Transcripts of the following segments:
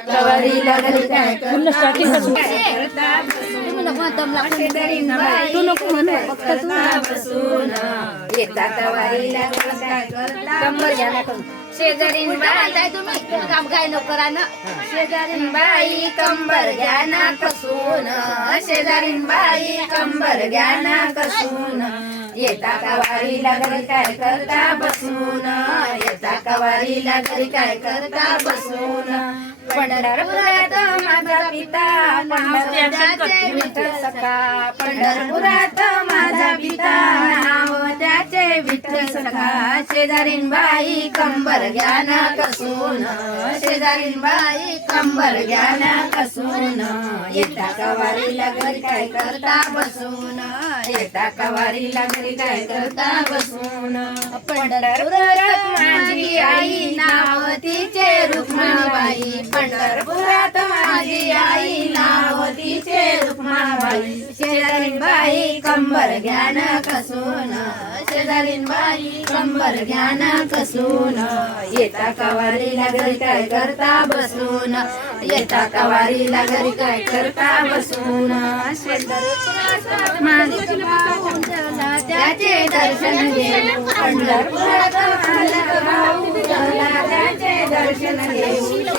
शेजारीन नको तुम्ही शेजारी शेजारीन बाई कंबर घ्या ना कसून शेजारीन बाई कंबर घ्या ना कसून येता कवारीला घरी काय करता बसून येता कवारीला घरी काय करता बसून पंढरपुरात माझा पिता पंढरपुराचे सखा पंढरपुरात माझा पिता नाव त्याचे विठ्ठल सखा शेजारीन बाई कंबर ज्ञान कसून शेजारीन बाई कंबर ज्ञान कसून येता कवारीला घरी काय करता बसून येता कवारीला घरी काय करता बसून पंढरपुरात माझी आई ना आई पंढरपुरात माझी आई नाव तिचे रुक्माबाई शेजारीन बाई कंबर घ्यान कसून शेजारीन बाई कंबर घ्यान कसून येता कवारी नगरी काय करता बसून येता कवारी घरी काय करता बसून त्याचे दर्शन घे पंढरपुरात भाऊ त्याचे दर्शन घेऊ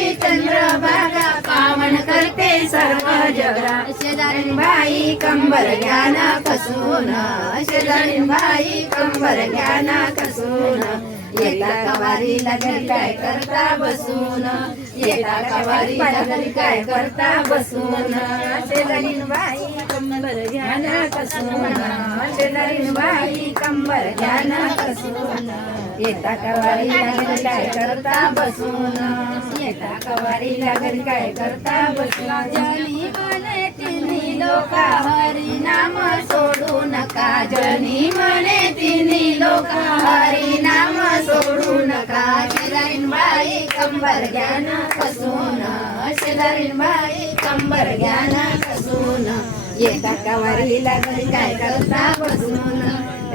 करते सर्व जगा बाई कंबर ज्ञान कसून बाई कंबर ज्ञान कसून येता लाग काय करता बसून काय करता बसून शेजारीन बाई कंबर घ्याना कसून बाई येता कवारी लागली काय करता बसून येता कवारी लागली काय करता बसून म्हणे तिन्ही लोका हरी नाम सोडू नका जनी म्हणे तिन्ही लोका हरी नाम सोडू बाई कंबर ज्ञान कसून बाई कंबर ज्ञान कसून येता कवारीला घरी काय करता बसून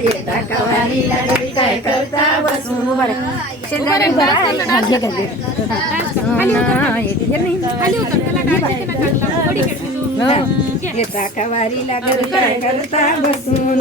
येता कवारीला घरी काय करता बसून येता कवारीला घरी काय करता बसून